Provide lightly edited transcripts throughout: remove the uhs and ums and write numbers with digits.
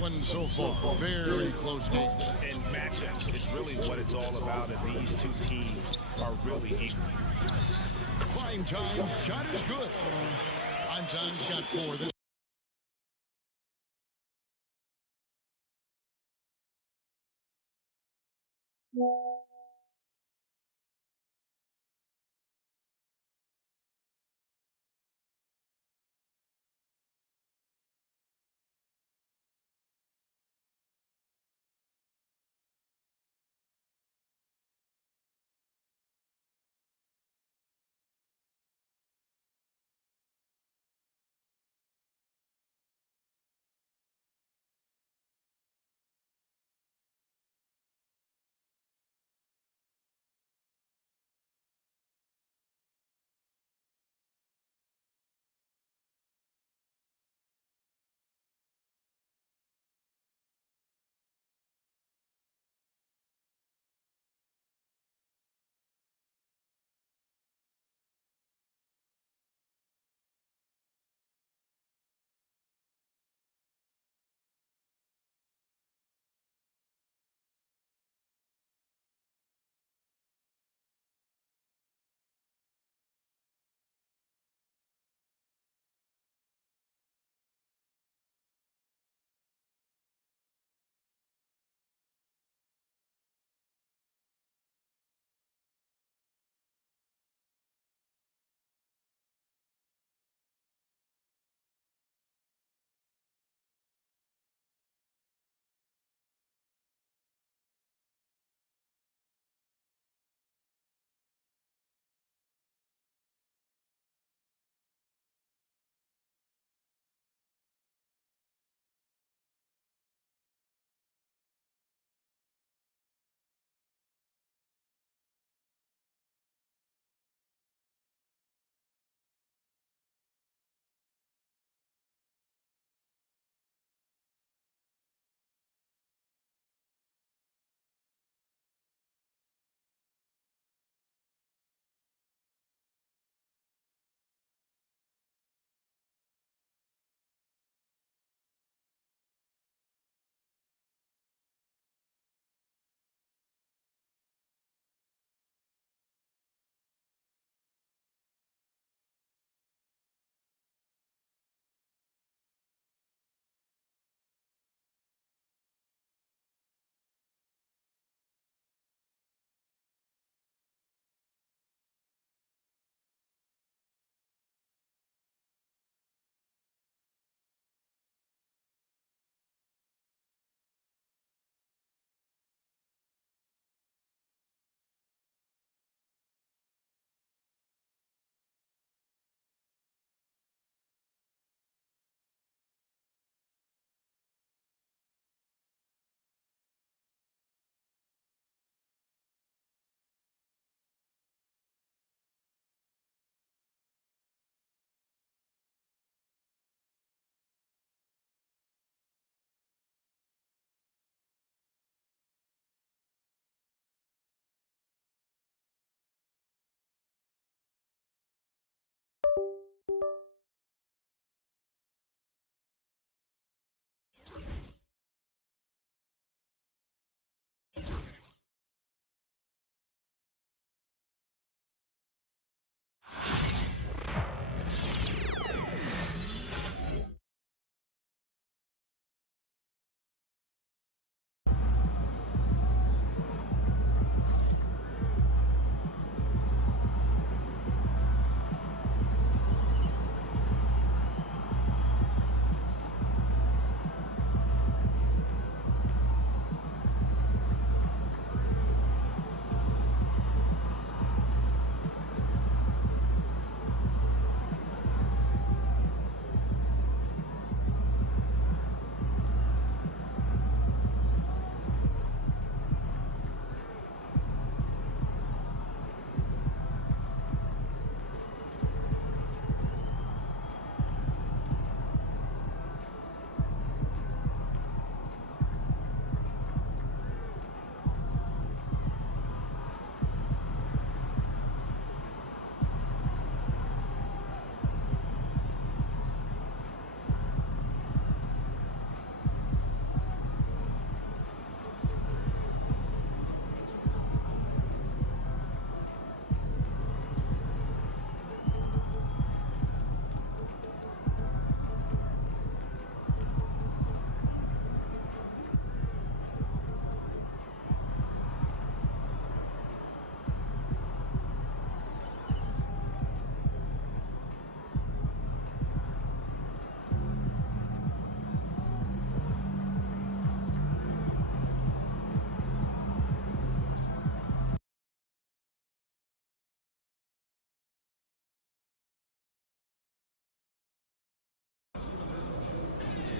one so far. Very close game. And matchups, it's really what it's all about, and these two teams are really equal. Prime Time's shot is good. Prime Time's got 4 this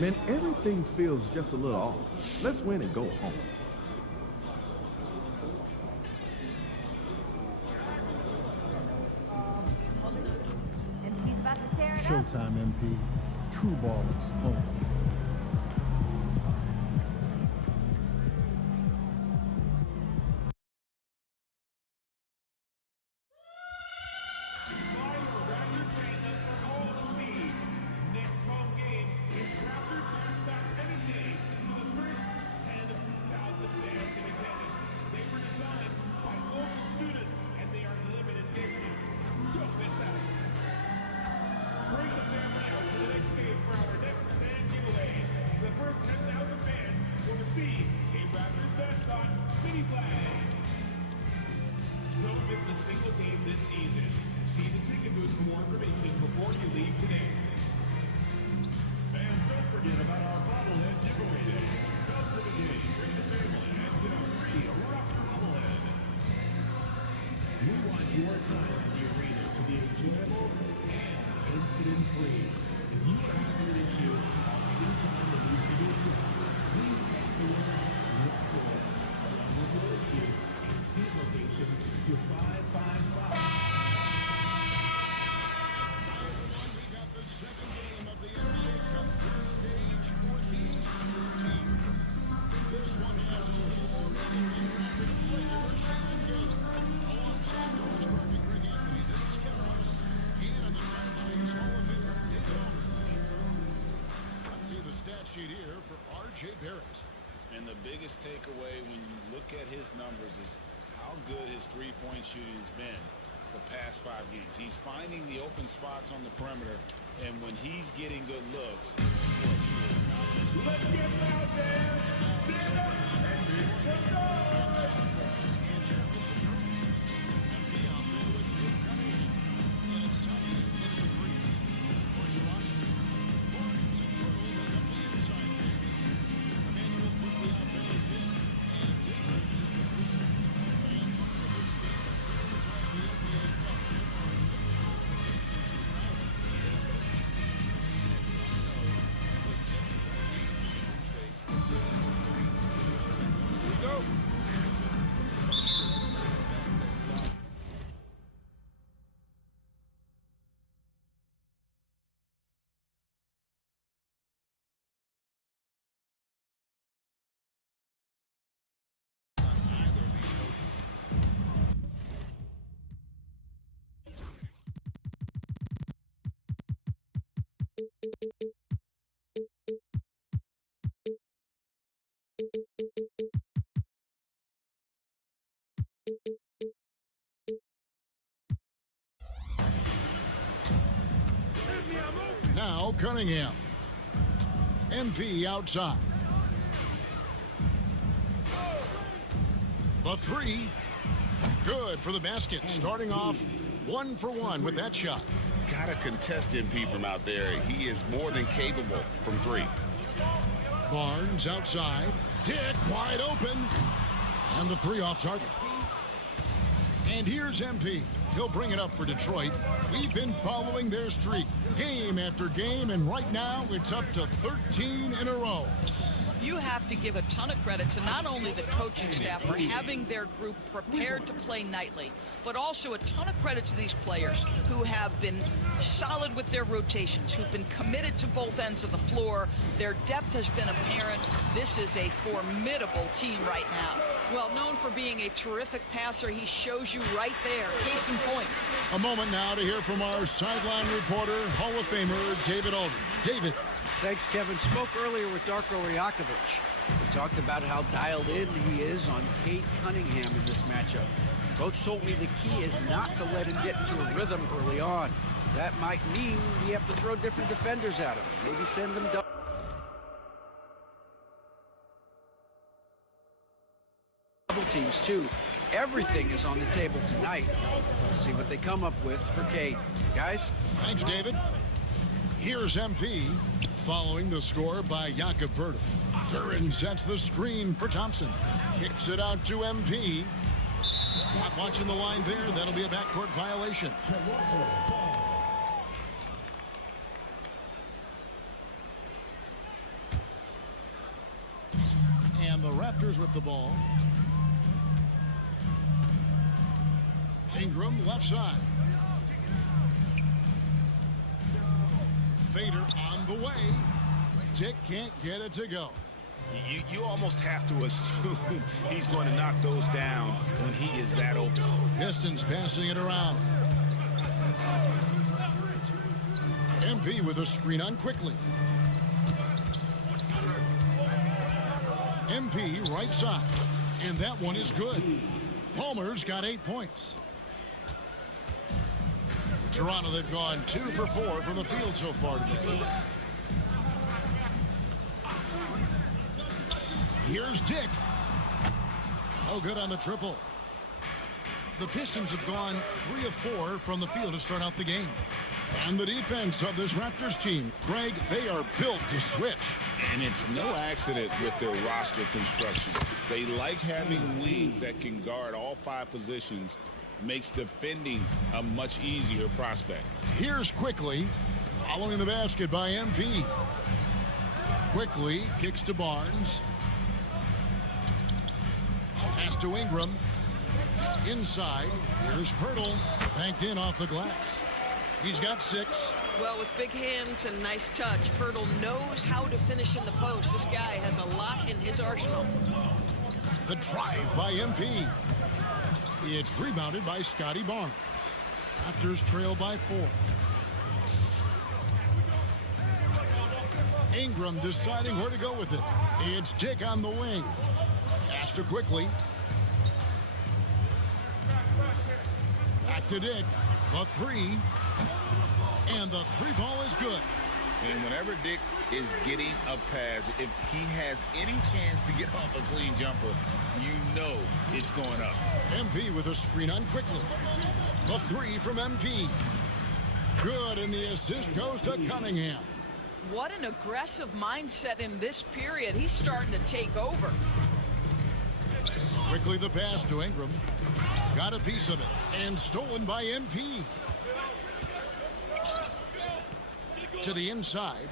Man, everything feels just a little off. Let's win and go home. MP's about to tear it up. Showtime, MP. True ballers home. And the biggest takeaway when you look at his numbers is how good his three-point shooting has been the past 5 games. He's finding the open spots on the perimeter, and when he's getting good looks, let's get out there. Stand up and hit the goal. Now Cunningham. MP outside. The three. Good for the basket. Starting off 1 for 1 with that shot. Gotta contest MP from out there. He is more than capable from 3. Barnes outside. Dick wide open. And the 3 off target. And here's MP. He'll bring it up for Detroit. We've been following their streak game after game, and right now it's up to 13 in a row. You have to give a ton of credit to not only the coaching staff for having their group prepared to play nightly, but also a ton of credit to these players who have been solid with their rotations, who've been committed to both ends of the floor. Their depth has been apparent. This is a formidable team right now. Well, known for being a terrific passer, he shows you right there. Case in point. A moment now to hear from our sideline reporter, Hall of Famer David Aldridge. David. Thanks, Kevin. Spoke earlier with Darko Rajakovic. He talked about how dialed in he is on Cade Cunningham in this matchup. Coach told me the key is not to let him get into a rhythm early on. That might mean we have to throw different defenders at him. Maybe send them double teams, too. Everything is on the table tonight. Let's see what they come up with for Cade. Guys? Thanks, David. Here's MP, following the score by Jakob Poeltl. Duran sets the screen for Thompson. Kicks it out to MP. Not watching the line there. That'll be a backcourt violation. Raptors with the ball. Ingram left side. Fader on the way. Dick can't get it to go. You almost have to assume he's going to knock those down when he is that open. Pistons passing it around. MP with a screen on quickly. MP right side. And that one is good. Palmer's got 8 points. For Toronto, they've gone 2 for 4 from the field so far today. Here's Dick. No good on the triple. The Pistons have gone 3 of 4 from the field to start out the game. And the defense of this Raptors team, Greg, they are built to switch. And it's no accident with their roster construction. They like having wings that can guard all 5 positions. Makes defending a much easier prospect. Here's Quickly, following the basket by MP. Quickly kicks to Barnes. Pass to Ingram. Inside, here's Pirtle, banked in off the glass. He's got 6. Well, with big hands and nice touch, Pirtle knows how to finish in the post. This guy has a lot in his arsenal. The drive by MP. It's rebounded by Scotty Barnes. Raptors trail by 4. Ingram deciding where to go with it. It's Dick on the wing. Pass to Quickly. Back to Dick. The 3. And the 3 ball is good. And whenever Dick is getting a pass, if he has any chance to get off a clean jumper, you know it's going up. MP with a screen on Quickly. The 3 from MP. Good, and the assist goes to Cunningham. What an aggressive mindset in this period. He's starting to take over. Quickly the pass to Ingram. Got a piece of it. And stolen by MP. To the inside.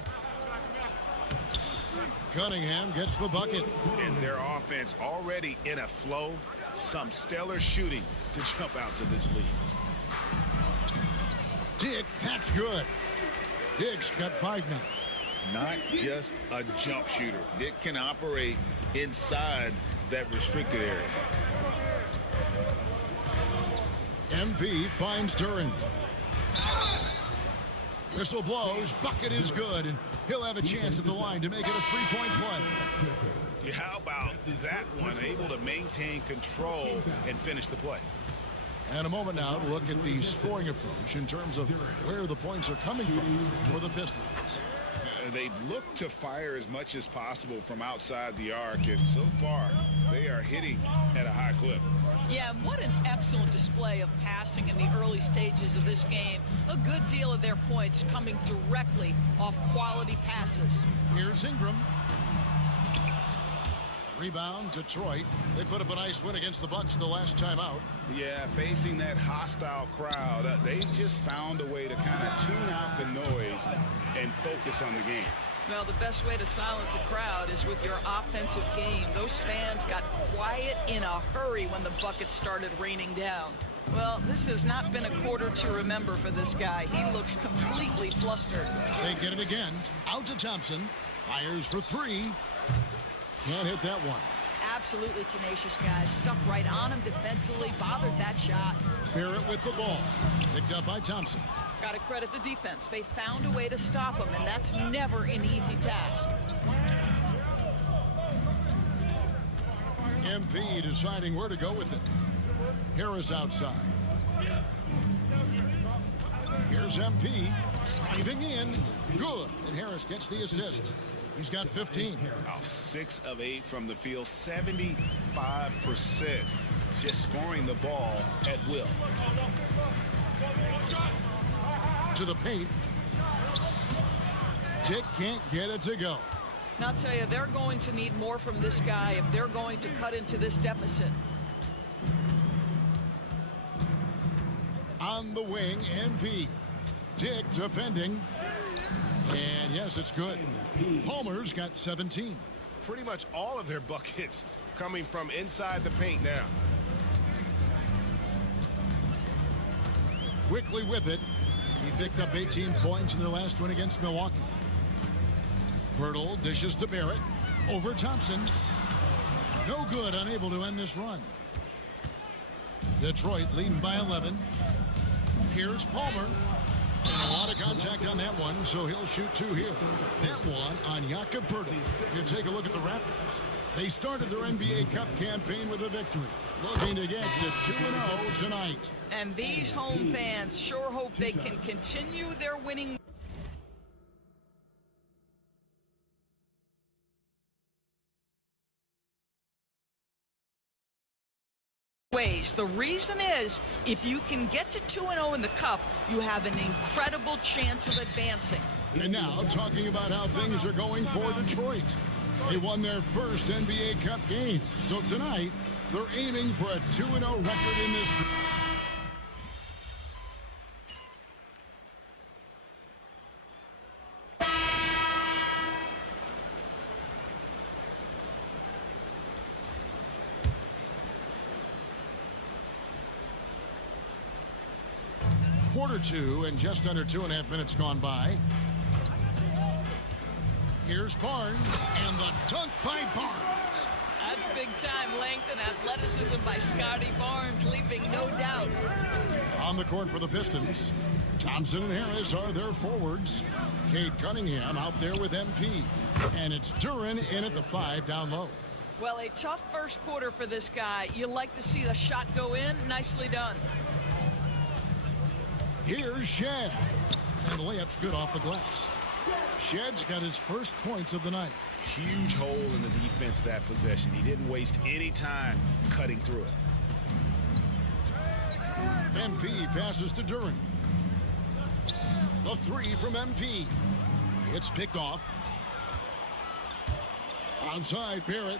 Cunningham gets the bucket. And their offense already in a flow. Some stellar shooting to jump out to this lead. Dick, that's good. Dick's got 5 now. Not just a jump shooter. Dick can operate inside that restricted area. MP finds Duran. Whistle blows. Bucket is good, and he'll have a chance at the line to make it a 3-point play. How about that one? Able to maintain control and finish the play. And a moment now to look at the scoring approach in terms of where the points are coming from for the Pistons. They've looked to fire as much as possible from outside the arc, and so far they are hitting at a high clip. Yeah, and what an excellent display of passing in the early stages of this game. A good deal of their points coming directly off quality passes. Here's Ingram. Rebound, Detroit. They put up a nice win against the Bucks the last time out. Yeah, facing that hostile crowd, they just found a way to kind of tune out the noise and focus on the game. Well, the best way to silence a crowd is with your offensive game. Those fans got quiet in a hurry when the buckets started raining down. Well, this has not been a quarter to remember for this guy. He looks completely flustered. They get it again. Out to Thompson. Fires for 3. Can't hit that one. Absolutely tenacious guys. Stuck right on him defensively. Bothered that shot. Barrett with the ball. Picked up by Thompson. Got to credit the defense. They found a way to stop him, and that's never an easy task. MP deciding where to go with it. Harris outside. Here's MP. Driving in. Good. And Harris gets the assist. He's got 15. 6 of 8 from the field, 75%. Just scoring the ball at will. To the paint. Dick can't get it to go. Now, I'll tell you, they're going to need more from this guy if they're going to cut into this deficit. On the wing, MP. Dick defending. And yes, it's good. Palmer's got 17. Pretty much all of their buckets coming from inside the paint now. Quickly with it. He picked up 18 points in their last win against Milwaukee. Pirtle dishes to Barrett. Over Thompson. No good, unable to end this run. Detroit leading by 11. Here's Palmer. And a lot of contact on that one, so he'll shoot 2 here. That one on Jakob Pirtle. You take a look at the Raptors. They started their NBA Cup campaign with a victory. Looking to get to 2-0 tonight. And these home fans sure hope they can continue their winning ways. The reason is, if you can get to 2-0 in the Cup, you have an incredible chance of advancing. And now, talking about how things are going for Detroit. They won their first NBA Cup game. So tonight, they're aiming for a 2-0 record in this. Quarter 2 and just under 2.5 minutes gone by. Here's Barnes and the dunk by Barnes. That's big-time length and athleticism by Scotty Barnes, leaving no doubt. On the court for the Pistons, Thompson and Harris are their forwards. Cade Cunningham out there with MP. And it's Duren in at the 5 down low. Well, a tough first quarter for this guy. You like to see the shot go in. Nicely done. Here's Shed. And the layup's good off the glass. Shed's got his first points of the night. Huge hole in the defense that possession. He didn't waste any time cutting through it. MP passes to Duren. The 3 from MP. It's picked off. Onside, Barrett.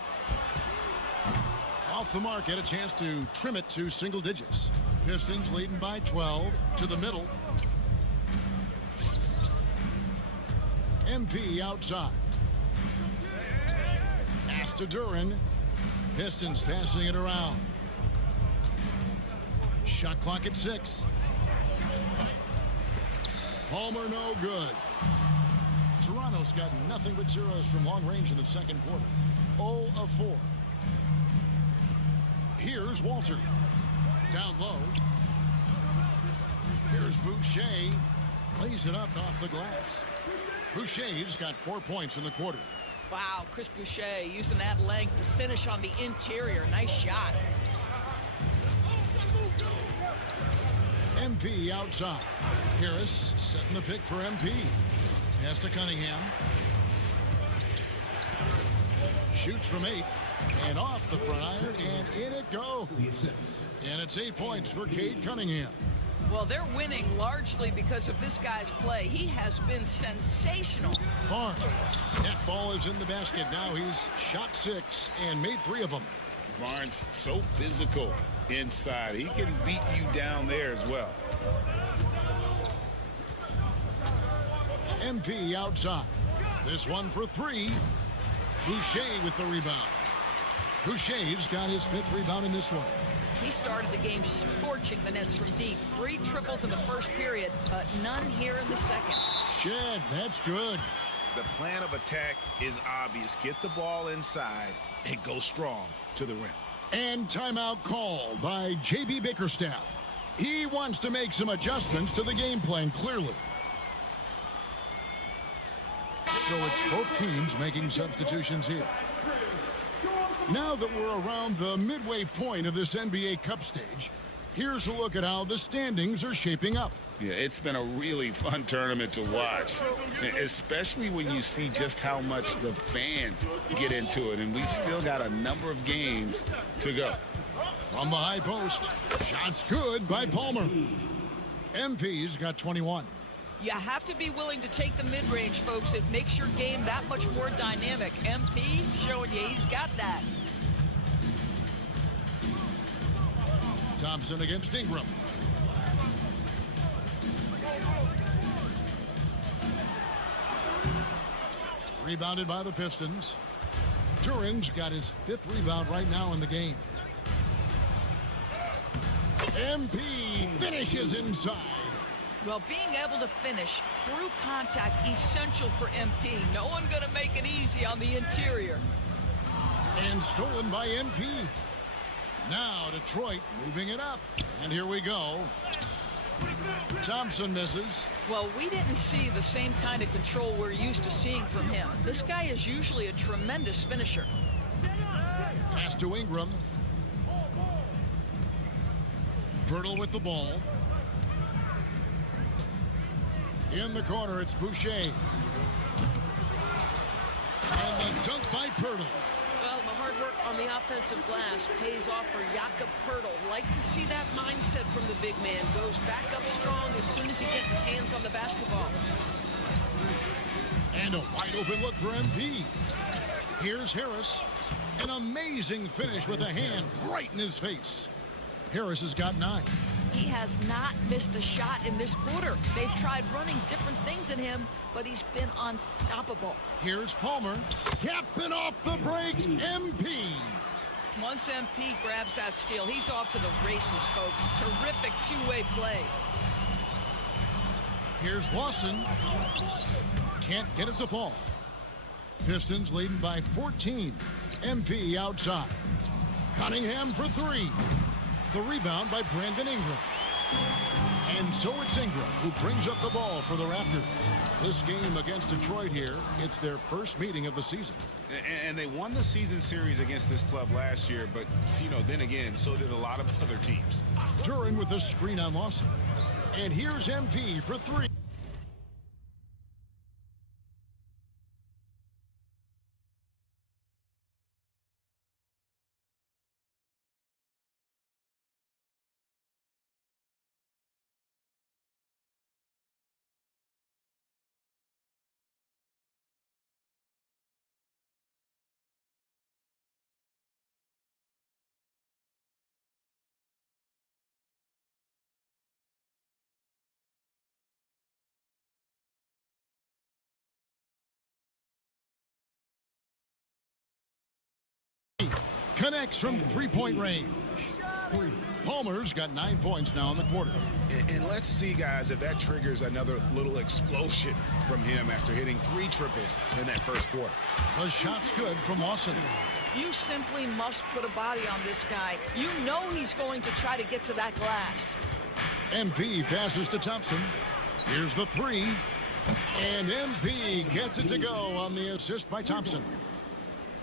Off the mark, had a chance to trim it to single digits. Pistons leading by 12 to the middle. MP outside. Pass to Duren. Pistons passing it around. Shot clock at 6. Palmer no good. Toronto's got nothing but zeros from long range in the second quarter. 0 of 4. Here's Walter. Down low. Here's Boucher. Lays it up off the glass. Boucher's got 4 points in the quarter. Wow, Chris Boucher using that length to finish on the interior. Nice shot. MP outside. Harris setting the pick for MP. Pass to Cunningham. Shoots from 8. And off the front iron, and in it goes. And it's 8 points for Cade Cunningham. Well, they're winning largely because of this guy's play. He has been sensational. Barnes. That ball is in the basket. Now he's shot 6 and made 3 of them. Barnes, so physical inside. He can beat you down there as well. MP outside. This one for 3. Boucher with the rebound. Boucher's got his 5th rebound in this one. He started the game scorching the nets from deep. 3 triples in the first period, but none here in the second. Shed, that's good. The plan of attack is obvious. Get the ball inside and go strong to the rim. And timeout called by J.B. Bickerstaff. He wants to make some adjustments to the game plan, clearly. So it's both teams making substitutions here. Now that we're around the midway point of this NBA Cup stage, here's a look at how the standings are shaping up. Yeah, it's been a really fun tournament to watch, especially when you see just how much the fans get into it, and we've still got a number of games to go. From the high post, shots good by Palmer. MP's got 21. You have to be willing to take the mid-range, folks. It makes your game that much more dynamic. MP showing you he's got that. Thompson against Ingram. Rebounded by the Pistons. Duran's got his 5th rebound right now in the game. MP finishes inside. Well, being able to finish through contact, essential for MP. No one going to make it easy on the interior. And stolen by MP. Now Detroit moving it up. And here we go. Thompson misses. Well, we didn't see the same kind of control we're used to seeing from him. This guy is usually a tremendous finisher. Pass to Ingram. Pirtle with the ball. In the corner, it's Boucher. And the dunk by Pirtle. Well, the hard work on the offensive glass pays off for Jakob Pirtle. Like to see that mindset from the big man. Goes back up strong as soon as he gets his hands on the basketball. And a wide open look for MP. Here's Harris. An amazing finish with a hand right in his face. Harris has got 9. He has not missed a shot in this quarter. They've tried running different things at him, but he's been unstoppable. Here's Palmer. Capping off the break, MP. Once MP grabs that steal, he's off to the races, folks. Terrific two-way play. Here's Lawson. Can't get it to fall. Pistons leading by 14. MP outside. Cunningham for 3. The rebound by Brandon Ingram. And so it's Ingram who brings up the ball for the Raptors. This game against Detroit here, it's their first meeting of the season. And they won the season series against this club last year, but, you know, then again, so did a lot of other teams. Duran with a screen on Lawson. And here's MP for 3. Connects from 3-point range. Palmer's got 9 points now in the quarter. And let's see, guys, if that triggers another little explosion from him after hitting 3 triples in that first quarter. The shot's good from Lawson. You simply must put a body on this guy. You know he's going to try to get to that glass. MP passes to Thompson. Here's the 3. And MP gets it to go on the assist by Thompson.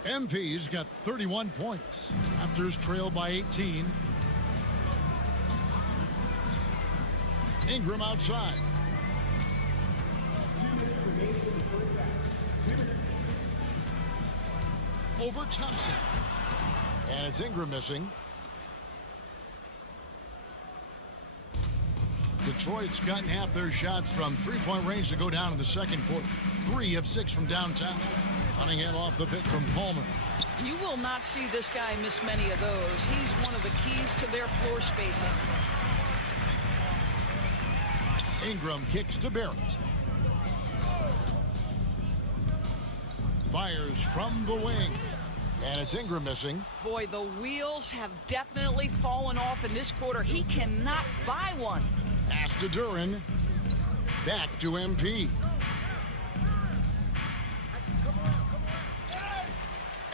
MP's got 31 points. Raptors trail by 18. Ingram outside. Over Thompson. And it's Ingram missing. Detroit's gotten half their shots from 3-point range to go down in the second quarter. 3 of 6 from downtown. Cunningham off the pick from Palmer. You will not see this guy miss many of those. He's one of the keys to their floor spacing. Ingram kicks to Barrett. Fires from the wing. And it's Ingram missing. Boy, the wheels have definitely fallen off in this quarter. He cannot buy one. Pass to Duran. Back to MP.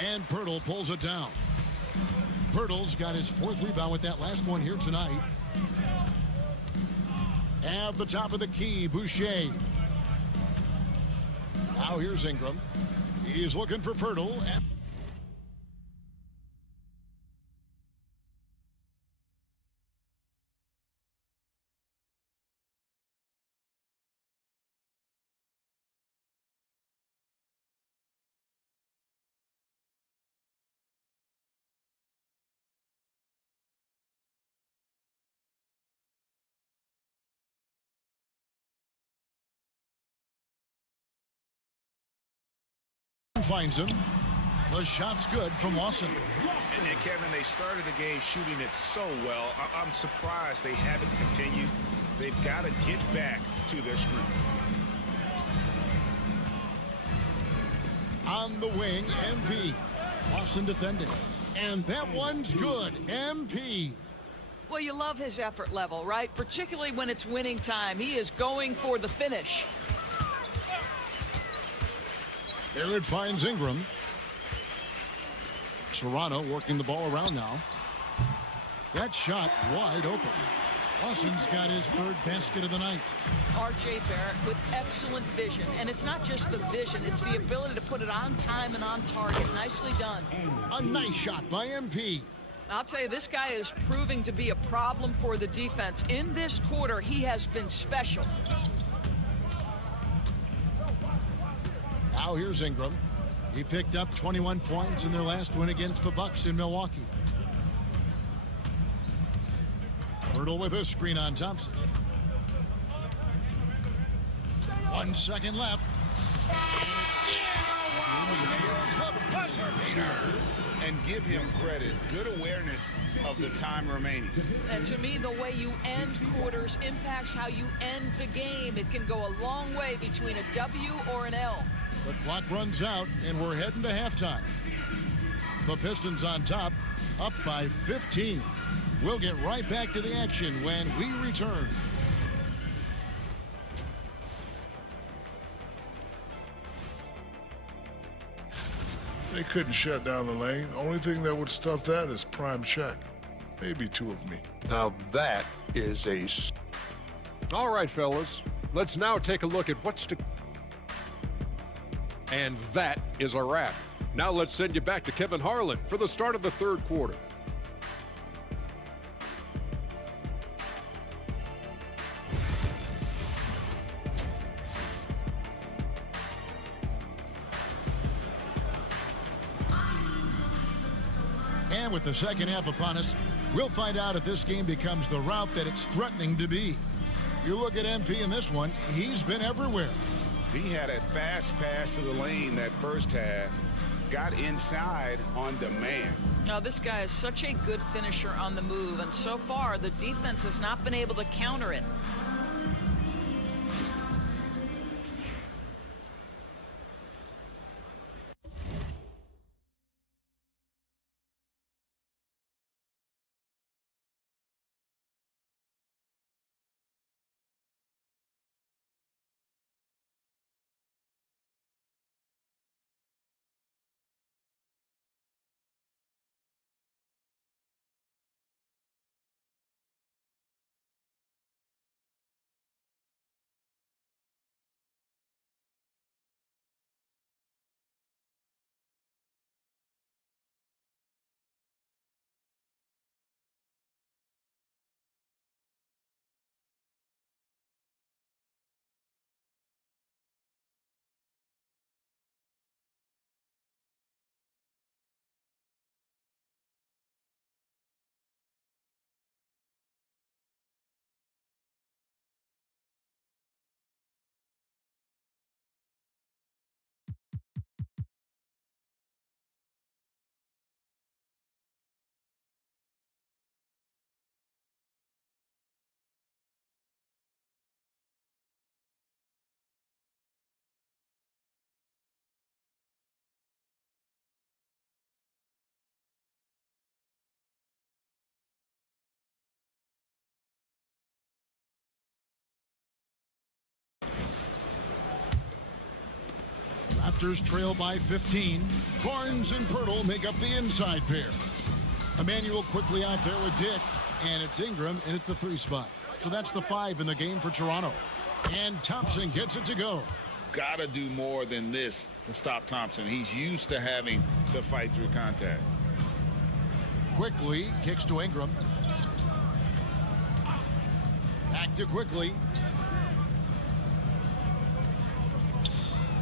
And Pirtle pulls it down. Pirtle's got his 4th rebound with that last one here tonight. At the top of the key, Boucher. Now here's Ingram. He's looking for Pirtle. Finds him. The shot's good from Lawson. And Kevin, they started the game shooting it so well. I'm surprised they haven't continued. They've got to get back to their strength. On the wing, MV. Lawson defending. And that one's good. MP. Well, you love his effort level, right? Particularly when it's winning time. He is going for the finish. There it finds Ingram. Toronto working the ball around now. That shot wide open. Lawson's got his third basket of the night. R.J. Barrett with excellent vision. And it's not just the vision, it's the ability to put it on time and on target. Nicely done. A nice shot by MP. I'll tell you, this guy is proving to be a problem for the defense. In this quarter, he has been special. Now here's Ingram. He picked up 21 points in their last win against the Bucks in Milwaukee. Hurdle with a screen on Thompson. 1 second left. There's the buzzer beater. And give him credit. Good awareness of the time remaining. And to me, the way you end quarters impacts how you end the game. It can go a long way between a W or an L. The clock runs out, and we're heading to halftime. The Pistons on top, up by 15. We'll get right back to the action when we return. They couldn't shut down the lane. Only thing that would stuff that is prime check. Maybe two of me. Now that is a... All right, fellas. Let's now take a look at what's to... And that is a wrap. Now let's send you back to Kevin Harlan for the start of the third quarter. And with the second half upon us, we'll find out if this game becomes the route that it's threatening to be. You look at MP in this one, he's been everywhere. He had a fast pass to the lane that first half. Got inside on demand. Now, this guy is such a good finisher on the move, and so far, the defense has not been able to counter it. Raptors trail by 15. Barnes and Pirtle make up the inside pair. Emmanuel quickly out there with Dick, and it's Ingram in at the 3 spot. So that's the 5 in the game for Toronto. And Thompson gets it to go. Gotta do more than this to stop Thompson. He's used to having to fight through contact. Quickly kicks to Ingram. Back to Quickly.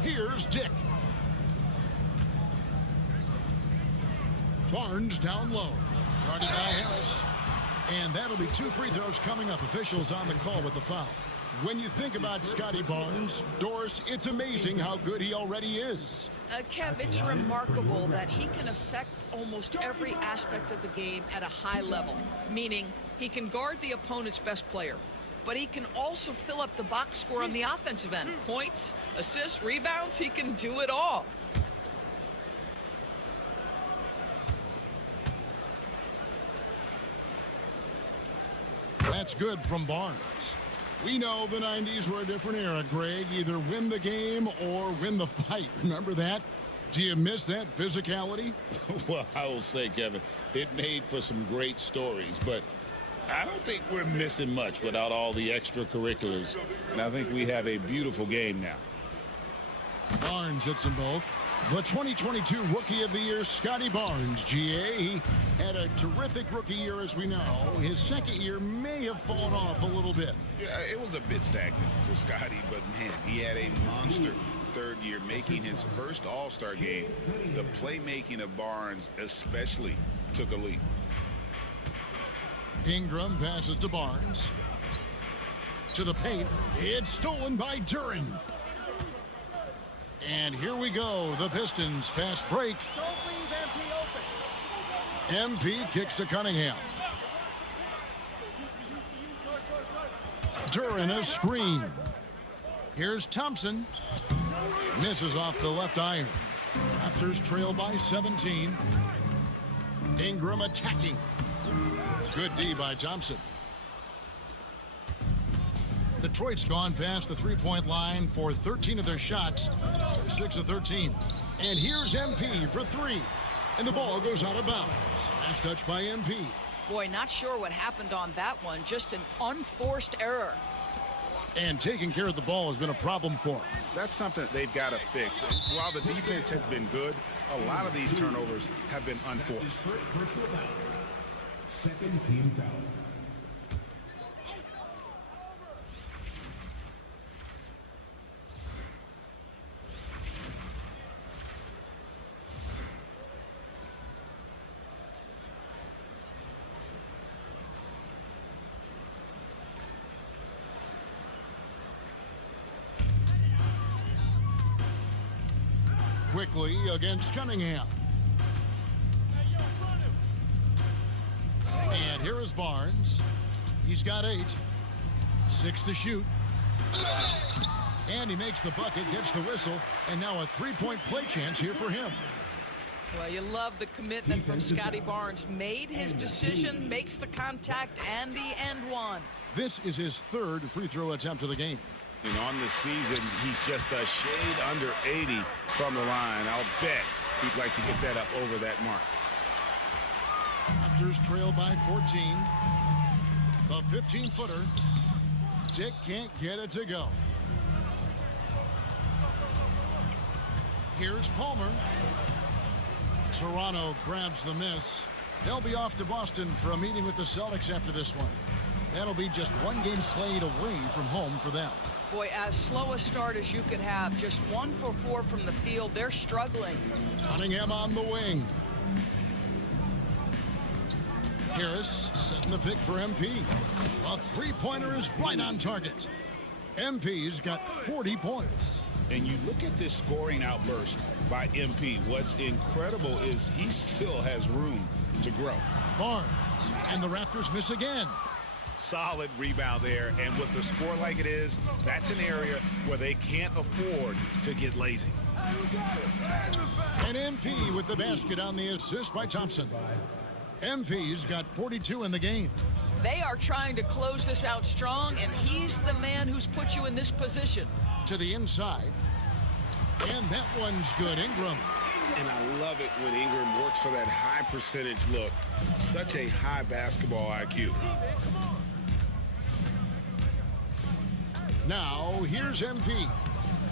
Here's Dick. Barnes down low. Guarded by Harris. And that'll be 2 free throws coming up. Officials on the call with the foul. When you think about Scotty Barnes, Doris, it's amazing how good he already is. Kev, it's remarkable that he can affect almost every aspect of the game at a high level, meaning he can guard the opponent's best player, but he can also fill up the box score on the offensive end. Points, assists, rebounds, he can do it all. That's good from Barnes. We know the 90s were a different era, Greg. Either win the game or win the fight. Remember that? Do you miss that physicality? Well, I will say, Kevin, it made for some great stories, but I don't think we're missing much without all the extracurriculars. And I think we have a beautiful game now. Barnes hits them both. The 2022 Rookie of the Year, Scotty Barnes, GA. He had a terrific rookie year, as we know. His second year may have fallen off a little bit. Yeah, it was a bit stagnant for Scotty, but man, he had a monster third year, making his first All-Star game. The playmaking of Barnes especially took a leap. Ingram passes to Barnes. To the paint. It's stolen by Duren. And here we go. The Pistons fast break. MP kicks to Cunningham. Duren a screen. Here's Thompson. Misses off the left iron. Raptors trail by 17. Ingram attacking. Good D by Thompson. Detroit's gone past the three-point line for 13 of their shots. 6 of 13. And here's MP for 3. And the ball goes out of bounds. Last touch by MP. Boy, not sure what happened on that one. Just an unforced error. And taking care of the ball has been a problem for them. That's something that they've got to fix. While the defense has been good, a lot of these turnovers have been unforced. Second team foul. Quickly against Cunningham. And here is Barnes. He's got 8. 6 to shoot. And he makes the bucket, gets the whistle, and now a three-point play chance here for him. Well, you love the commitment from Scotty Barnes. Made his decision, makes the contact, and the end one. This is his 3rd free throw attempt of the game. And on the season, he's just a shade under 80 from the line. I'll bet he'd like to get that up over that mark. Raptors trail by 14. The 15-footer. Dick can't get it to go. Here's Palmer. Toronto grabs the miss. They'll be off to Boston for a meeting with the Celtics after this one. That'll be just one game played away from home for them. Boy, as slow a start as you could have. Just 1 for 4 from the field. They're struggling. Cunningham on the wing. Harris setting the pick for MP. A three-pointer is right on target. MP's got 40 points. And you look at this scoring outburst by MP. What's incredible is he still has room to grow. Barnes, and the Raptors miss again. Solid rebound there, and with the score like it is, that's an area where they can't afford to get lazy. And MP with the basket on the assist by Thompson. MP's got 42 in the game. They are trying to close this out strong, and he's the man who's put you in this position. To the inside. And that one's good. Ingram. And I love it when Ingram works for that high percentage look. Such a high basketball IQ. Now, here's MP.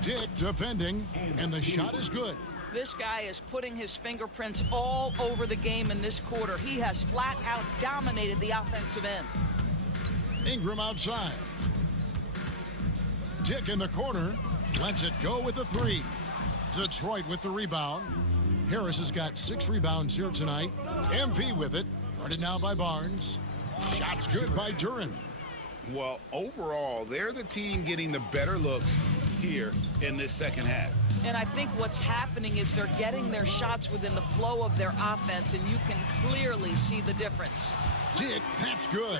Dick defending, and the shot is good. This guy is putting his fingerprints all over the game in this quarter. He has flat out dominated the offensive end. Ingram outside. Dick in the corner. Lets it go with the 3. Detroit with the rebound. Harris has got 6 rebounds here tonight. MP with it. Guarded now by Barnes. Shots good by Duren. Well, overall, they're the team getting the better looks here in this second half. And I think what's happening is they're getting their shots within the flow of their offense, and you can clearly see the difference. Dick, that's good.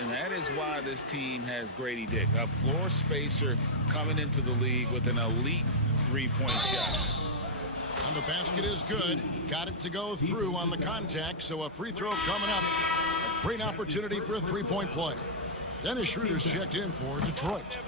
And that is why this team has Grady Dick, a floor spacer coming into the league with an elite three-point shot. And the basket is good. Got it to go through on the contact, so a free throw coming up. A great opportunity for a three-point play. Dennis Schroeder's checked in for Detroit.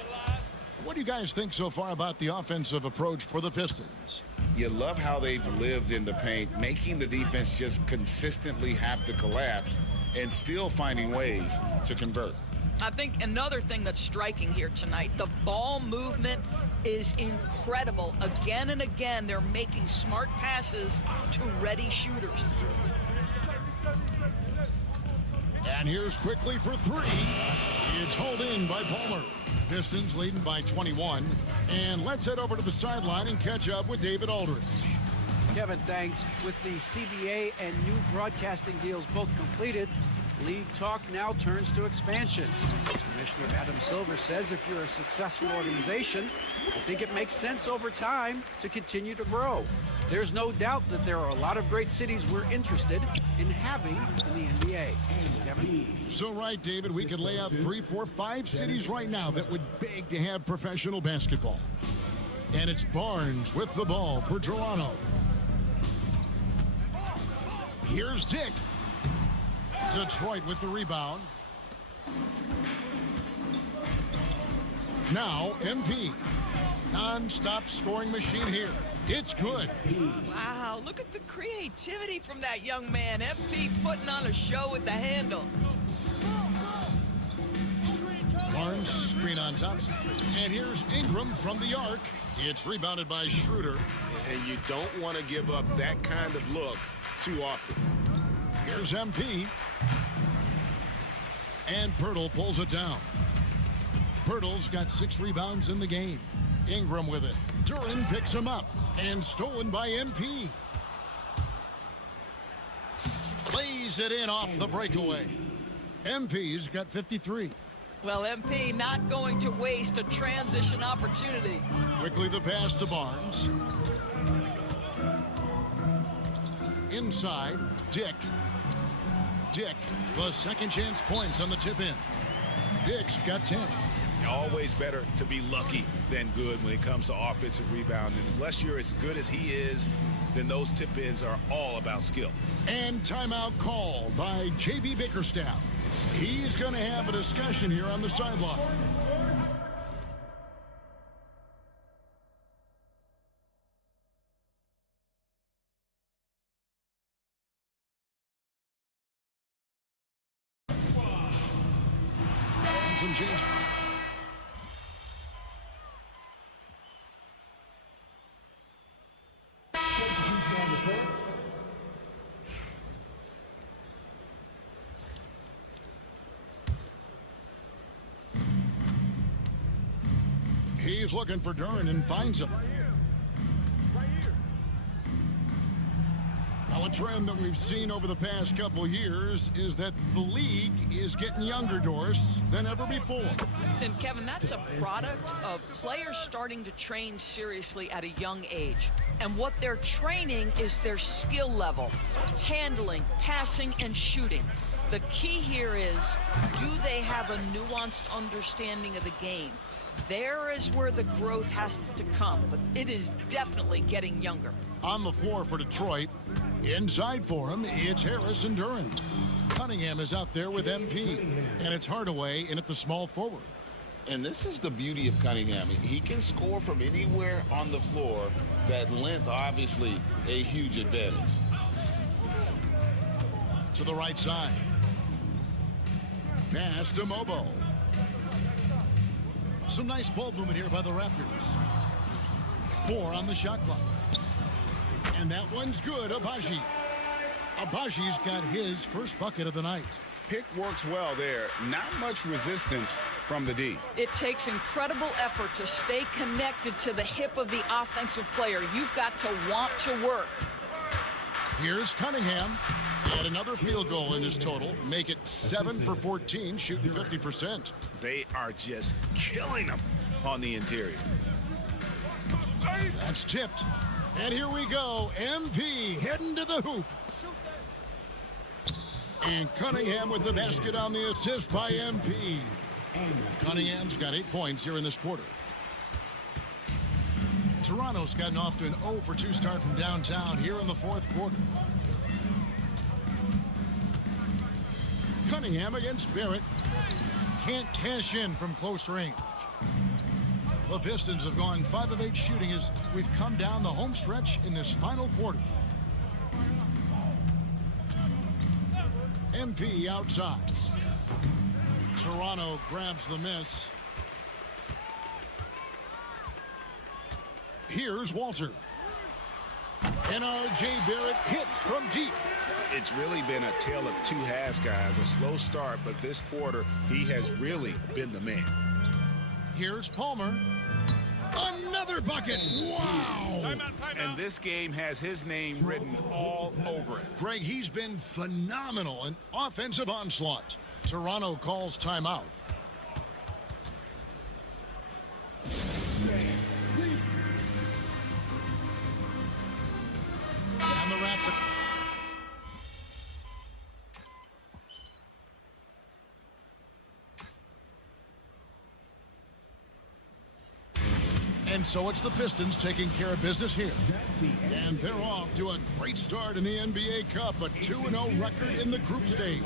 What do you guys think so far about the offensive approach for the Pistons? You love how they've lived in the paint, making the defense just consistently have to collapse and still finding ways to convert. I think another thing that's striking here tonight, the ball movement is incredible. Again and again, they're making smart passes to ready shooters. And here's quickly for three. It's hauled in by Palmer. Pistons leading by 21. And let's head over to the sideline and catch up with David Aldridge. Kevin, thanks. With the CBA and new broadcasting deals both completed, league talk now turns to expansion. Commissioner Adam Silver says if you're a successful organization, I think it makes sense over time to continue to grow. There's no doubt that there are a lot of great cities we're interested in having in the NBA. Kevin? So right, David, we could lay out 3, 4, 5 cities right now that would beg to have professional basketball. And it's Barnes with the ball for Toronto. Here's Dick. Detroit with the rebound. Now MP. Non-stop scoring machine here. It's good. Wow, look at the creativity from that young man. MP putting on a show with the handle. Barnes screen on Thompson. And here's Ingram from the arc. It's rebounded by Schroeder. And you don't want to give up that kind of look too often. Here's MP. And Pirtle pulls it down. Pirtle's got 6 rebounds in the game. Ingram with it. Duran picks him up. And stolen by MP. Lays it in off the breakaway. MP's got 53. Well, MP not going to waste a transition opportunity. Quickly the pass to Barnes. Inside, Dick. Dick, the second chance points on the tip in. Dick's got 10. Always better to be lucky than good when it comes to offensive rebounding. Unless you're as good as he is, then those tip-ins are all about skill. And timeout called by J.B. Bickerstaff. He's going to have a discussion here on the sideline. Some change. He's looking for Duran and finds him. Now, a trend that we've seen over the past couple years is that the league is getting younger, Doris, than ever before. And Kevin, that's a product of players starting to train seriously at a young age. And what they're training is their skill level, handling, passing, and shooting. The key here is, do they have a nuanced understanding of the game? There is where the growth has to come, but it is definitely getting younger. On the floor for Detroit, inside for him, it's Harris and Duran. Cunningham is out there with MP, and it's Hardaway in at the small forward. And this is the beauty of Cunningham. He can score from anywhere on the floor. That length, obviously, a huge advantage. To the right side. Pass to Mobo. Some nice ball movement here by the Raptors. 4 on the shot clock. And that one's good, Abaji. Abaji's got his first bucket of the night. Pick works well there. Not much resistance from the D. It takes incredible effort to stay connected to the hip of the offensive player. You've got to want to work. Here's Cunningham. And another field goal in his total. Make it 7 for 14, shooting 50%. They are just killing them on the interior. That's tipped. And here we go. MP heading to the hoop. And Cunningham with the basket on the assist by MP. Cunningham's got 8 points here in this quarter. Toronto's gotten off to an 0 for 2 start from downtown here in the fourth quarter. Cunningham against Barrett. can't cash in from close range. The Pistons have gone 5 of 8 shooting as we've come down the home stretch in this final quarter. MP outside. Toronto grabs the miss. Here's Walter. And R.J. Barrett hits from deep. It's really been a tale of two halves, guys. A slow start, but this quarter, he has really been the man. Here's Palmer. Another bucket. Wow. And this game has his name written all over it. Greg, he's been phenomenal in offensive onslaught. Toronto calls timeout. And the Raptors. And so it's the Pistons taking care of business here. And they're off to a great start in the NBA Cup, a 2-0 record in the group stage.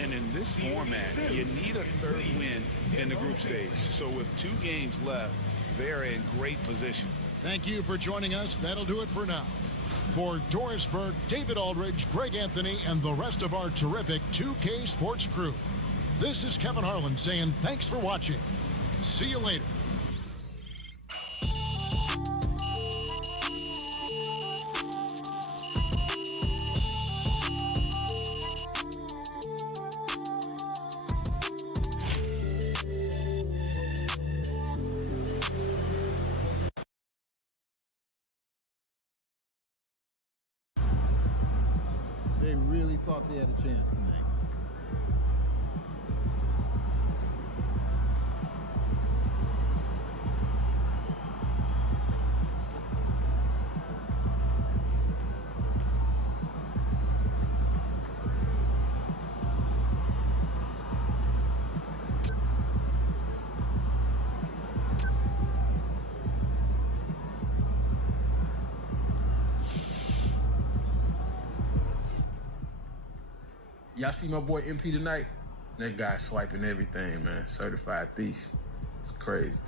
And in this format, you need a third win in the group stage. So with 2 games left, they're in great position. Thank you for joining us. That'll do it for now. For Doris Burke, David Aldridge, Greg Anthony, and the rest of our terrific 2K Sports crew, this is Kevin Harlan saying thanks for watching. See you later. They really thought they had a chance tonight. Y'all see my boy MP tonight? That guy swiping everything, man. Certified thief. It's crazy.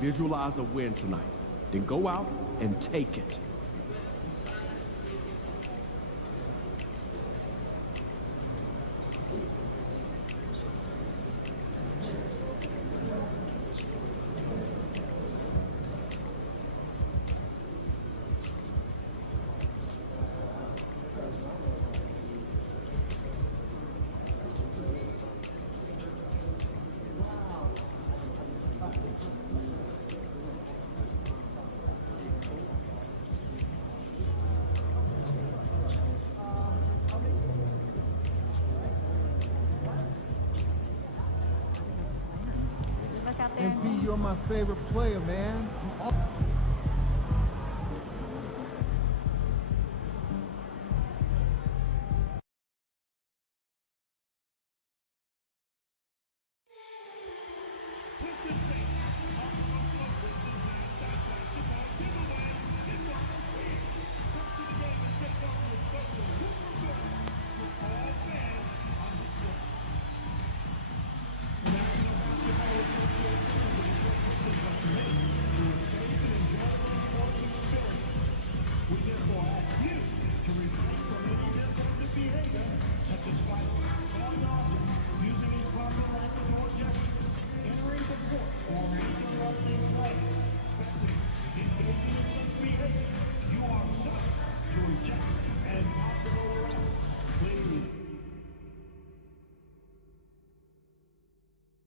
Visualize a win tonight. Then go out and take it. Look out there. MP, you're my favorite player, man.